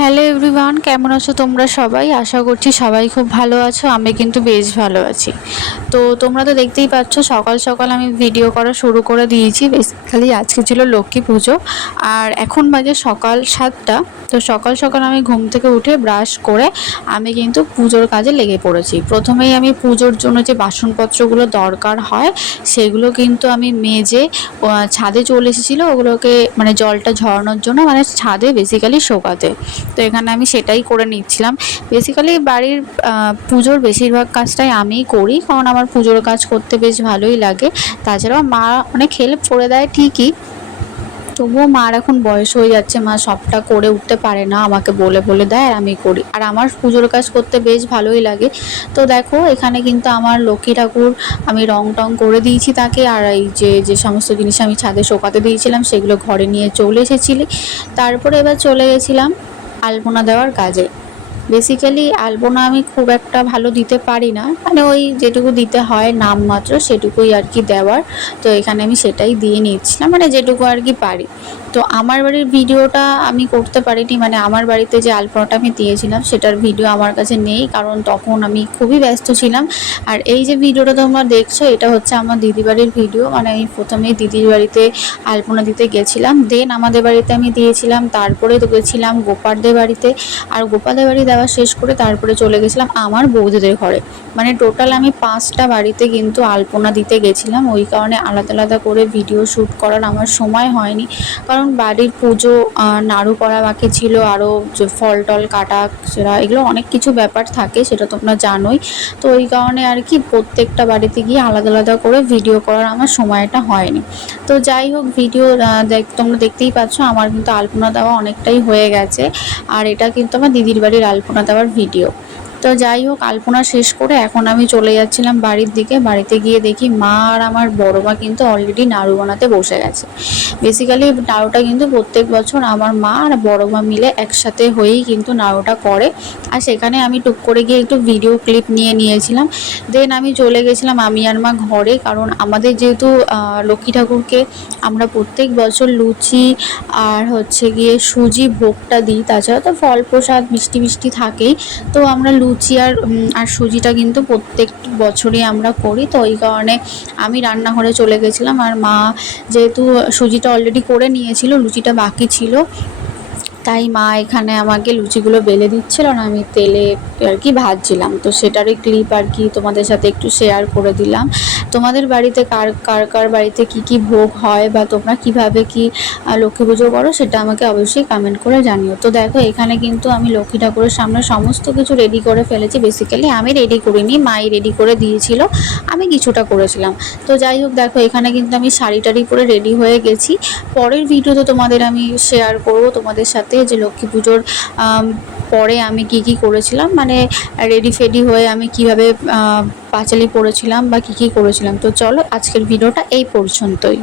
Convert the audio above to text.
Hello everyone, কেমন আছো তোমরা সবাই? আশা করছি সবাই খুব ভালো আছো। আমি কিন্তু বেশ ভালো আছি। তো তোমরা তো দেখতেই পাচ্ছ, সকাল সকাল আমি ভিডিও করা শুরু করে দিয়েছি। বেসিক্যালি আজকে ছিল লক্ষ্মী পুজো, আর এখন বাজে সকাল 7টা। তো সকাল সকাল আমি ঘুম থেকে উঠে ব্রাশ করে আমি কিন্তু পুজোর কাজে লেগে পড়েছি। প্রথমেই আমি পুজোর জন্য যে বাসনপত্রগুলো দরকার হয় সেগুলো কিন্তু আমি মেজে ছাদে চলে এসেছিলো, ওগুলোকে মানে জলটা ঝরানোর জন্য, মানে ছাদে বেসিক্যালি শোকাতে। তো এখানে আমি সেটাই করে নিচ্ছিলাম। বেসিক্যালি বাড়ির পুজোর বেশিরভাগ কাজটাই আমিই করি, কারণ আমার পুজোর কাজ করতে বেশ ভালোই লাগে। তাছাড়াও মা অনেক হেল্প করে দেয় ঠিকই, তবুও মার এখন বয়স হয়ে যাচ্ছে, মা সবটা করে উঠতে পারে না, আমাকে বলে বলে দেয় আর আমি করি। আর আমার পুজোর কাজ করতে বেশ ভালোই লাগে। তো দেখো এখানে কিন্তু আমার লক্ষ্মী ঠাকুর আমি রং টং করে দিয়েছি তাকে, আর এই যে সমস্ত জিনিস আমি ছাদে শোকাতে দিয়েছিলাম সেগুলো ঘরে নিয়ে চলে এসেছিলি। তারপরে এবার চলে গেছিলাম আলপনা দেওয়ার কাজে। বেসিক্যালি আলপনা আমি খুব একটা ভালো দিতে পারি না, মানে ওই যেটুকু দিতে হয় নামমাত্র সেটুকুই আর কি দেওয়ার। তো এখানে আমি সেটাই দিয়ে নিচ্ছিলাম, মানে যেটুকু আর কি পারি। তো আমার বাড়ির ভিডিওটা আমি করতে পারিনি, মানে আমার বাড়িতে যে আলপনাটা আমি দিয়েছিলাম সেটার ভিডিও আমার কাছে নেই, কারণ তখন আমি খুবই ব্যস্ত ছিলাম। আর এই যে ভিডিওটা তোমরা দেখছো এটা হচ্ছে আমার দিদি বাড়ির ভিডিও। মানে আমি প্রথমেই দিদির বাড়িতে আলপনা দিতে গেছিলাম, দেন আমাদের বাড়িতে আমি দিয়েছিলাম, তারপরে তো গেছিলাম গোপালদের বাড়িতে। আর গোপালের বাড়ি দেওয়া শেষ করে তারপরে চলে গেছিলাম আমার বৌদিদের ঘরে। মানে টোটাল আমি 5টা বাড়িতে কিন্তু আলপনা দিতে গেছিলাম। ওই কারণে আলাদা আলাদা করে ভিডিও শ্যুট করার আমার সময় হয়নি, কারণ বাড়ির পুজো, নাড়ু করা বাকি ছিল, আরও যে ফল টল কাটা সেটা, এগুলো অনেক কিছু ব্যাপার থাকে, সেটা তোমরা জানোই। তো ওই কারণে আর কি প্রত্যেকটা বাড়িতে গিয়ে আলাদা আলাদা করে ভিডিও করার আমার সময়টা হয়নি। তো যাই হোক, ভিডিও তোমরা দেখতেই পাচ্ছ আমার কিন্তু আলপনা দেওয়া অনেকটাই হয়ে গেছে। আর এটা কিন্তু আমার দিদির বাড়ির আলপনা দেওয়ার ভিডিও। তো যাই হোক, আলপনা শেষ করে এখন আমি চলে যাচ্ছিলাম বাড়ির দিকে। বাড়িতে গিয়ে দেখি মা আর আমার বড় মা কিন্তু অলরেডি নাড়ু বানাতে বসে গেছে। বেসিক্যালি নাড়ুটা কিন্তু প্রত্যেক বছর আমার মা আর বড় মা মিলে একসাথে হয়েই কিন্তু নাড়ুটা করে। আর সেখানে আমি টুক করে গিয়ে একটু ভিডিও ক্লিপ নিয়ে নিয়েছিলাম। দেন আমি চলে গেছিলাম আমি আর মা ঘরে, কারণ আমাদের যেহেতু লক্ষ্মী ঠাকুরকে আমরা প্রত্যেক বছর লুচি আর হচ্ছে গিয়ে সুজি ভোগটা দিই, তাছাড়া তো ফল প্রসাদ মিষ্টি মিষ্টি থাকেই। তো আমরা লুচি আর সুজিটা কিন্তু প্রত্যেক বছরই আমরা করি। তো ওই কারণে আমি রান্নাঘরে চলে গেছিলাম, আর মা যেহেতু সুজিটা অলরেডি করে নিয়েছিল, লুচিটা বাকি ছিল, তাই মা এখানে আমাকে লুচিগুলো বেলে দিচ্ছিল না, আমি তেলে আর কি ভাজছিলাম। তো সেটারই ক্লিপ আর কি তোমাদের সাথে একটু শেয়ার করে দিলাম। তোমাদের বাড়িতে কার কার কার বাড়িতে কি কি ভোগ হয়, বা তোমরা কিভাবে কি লক্ষ্মী পুজো করো সেটা আমাকে অবশ্যই কমেন্ট করে জানিও। তো দেখো এখানে কিন্তু আমি লক্ষ্মী ঠাকুরের সামনে সমস্ত কিছু রেডি করে ফেলেছি। বেসিক্যালি আমি রেডি করিনি, মাই রেডি করে দিয়েছিল, আমি কিছুটা করেছিলাম। তো যাই হোক, দেখো এখানে কিন্তু আমি শাড়ি টাড়ি পরে রেডি হয়ে গেছি। পরের ভিডিওতে তোমাদের আমি শেয়ার করব তোমাদের সাথে যে লক্ষ্মী পুজোর পরে আমি কি কি করেছিলাম, মানে রেডি ফেডি হয়ে আমি কিভাবে পাঁচালি পরেছিলাম বা কি কি করেছিলাম। তো চলো আজকের ভিডিওটা এই পর্যন্তই।